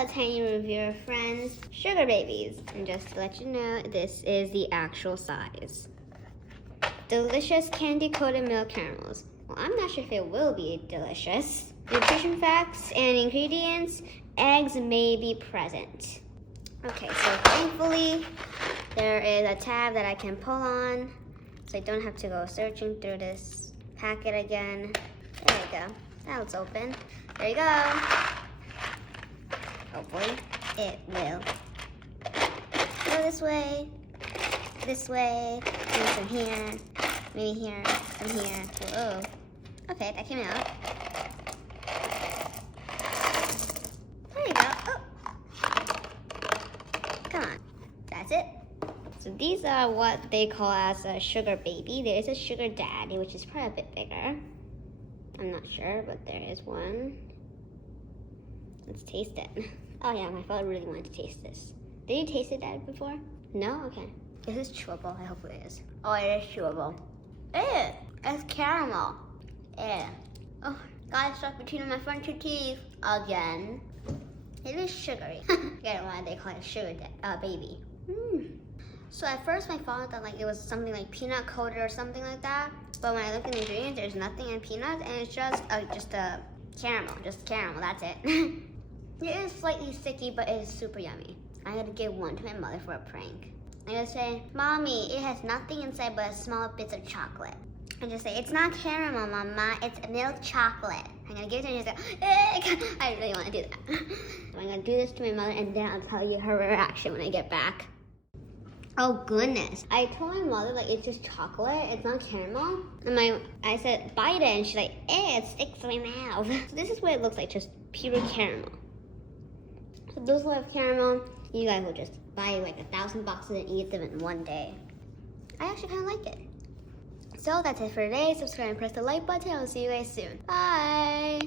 a tiny review of Friends Sugarbabies. And just to let you know, this is the actual size. Delicious candy-coated milk caramels. Well, I'm not sure if it will be delicious. Nutrition facts and ingredients. Eggs may be present. Okay, so thankfully, there is a tab that I can pull on, so I don't have to go searching through this packet again. There we go. That looks open. There you go. Hopefully, it will go this way, maybe from here, maybe here, from here. Whoa. Okay, that came out. There you go. Oh. Come on. That's it. So these are what they call as a sugar baby. There is a sugar daddy, which is probably a bit bigger. I'm not sure, but there is one. Let's taste it. Oh yeah, my father really wanted to taste this. Did you taste it, Dad, before? No? Okay. Is this chewable? I hope it is. Oh, it is chewable. Ew! It's caramel. Ew. Oh, got it stuck between my front two teeth again. It is sugary. I get why they call it sugar baby. So at first my father thought like it was something like peanut coated or something like that. But when I look at the ingredients, there's nothing in peanuts, and it's just a caramel. Just caramel. That's it. It is slightly sticky, but it is super yummy. I'm gonna give one to my mother for a prank. I'm gonna say, Mommy, it has nothing inside but small bits of chocolate. And just say, it's not caramel, Mama, it's milk chocolate. I'm gonna give it to her and just go, I really wanna do that. So I'm gonna do this to my mother, and then I'll tell you her reaction when I get back. Oh goodness. I told my mother like it's just chocolate, it's not caramel. And I said, bite it, and she's like, it sticks to my mouth. So this is what it looks like, just pure caramel. So those who have caramel, you guys will just buy like 1,000 boxes and eat them in one day. I actually kind of like it. So that's it for today. Subscribe and press the like button. I'll see you guys soon. Bye.